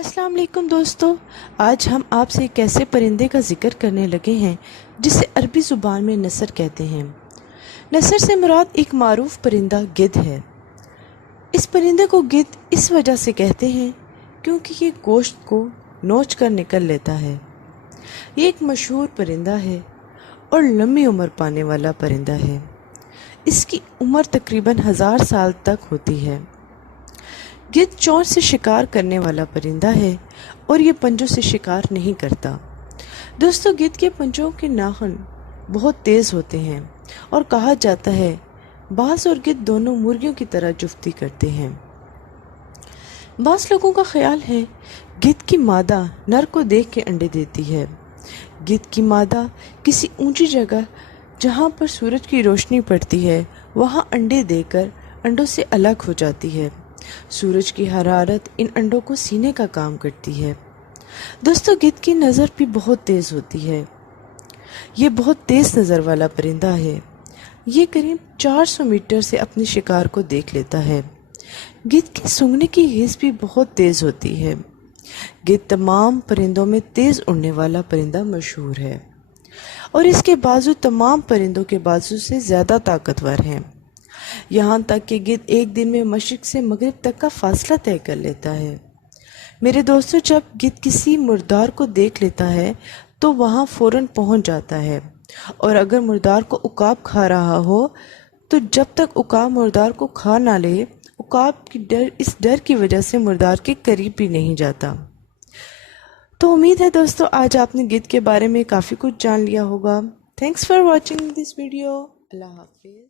अस्सलाम वालेकुम दोस्तों, आज हम आपसे एक ऐसे परिंदे का जिक्र करने लगे हैं जिसे अरबी ज़ुबान में नसर कहते हैं। नसर से मुराद एक मारूफ परिंदा गिद्ध है। इस परिंदे को गिद्ध इस वजह से कहते हैं क्योंकि ये गोश्त को नोच कर निकल लेता है। ये एक मशहूर परिंदा है और लंबी उम्र पाने वाला परिंदा है। इसकी उम्र तकरीबन 1000 साल तक होती है। गिद्ध चोंच से शिकार करने वाला परिंदा है और ये पंजों से शिकार नहीं करता। दोस्तों, गिद्ध के पंजों के नाखून बहुत तेज़ होते हैं और कहा जाता है बाज़ और गिद्ध दोनों मुर्गियों की तरह जुफ्ती करते हैं। बाज़ लोगों का ख्याल है गिद्ध की मादा नर को देख के अंडे देती है। गिद्ध की मादा किसी ऊंची जगह जहाँ पर सूरज की रोशनी पड़ती है वहाँ अंडे देकर अंडों से अलग हो जाती है। सूरज की हरारत इन अंडों को सीने का काम करती है। दोस्तों, गिद्ध की नज़र भी बहुत तेज़ होती है। ये बहुत तेज़ नज़र वाला परिंदा है। ये करीब 400 मीटर से अपने शिकार को देख लेता है। गिद्ध की सूंघने की हिस्स भी बहुत तेज़ होती है। गिद्ध तमाम परिंदों में तेज़ उड़ने वाला परिंदा मशहूर है और इसके बाजू तमाम परिंदों के बाजू से ज़्यादा ताकतवर हैं। यहाँ तक कि गिद्ध एक दिन में मशरिक से मगरिब तक का फासला तय कर लेता है। मेरे दोस्तों, जब गिद्ध किसी मुर्दार को देख लेता है तो वहाँ फ़ौरन पहुँच जाता है और अगर मुर्दार को उकाब खा रहा हो तो जब तक उकाब मुर्दार को खा ना ले, उकाब की इस डर की वजह से मुर्दार के करीब भी नहीं जाता। तो उम्मीद है दोस्तों आज आपने गिद्ध के बारे में काफ़ी कुछ जान लिया होगा। Thanks for watching this video. अल्लाह हाफिज़।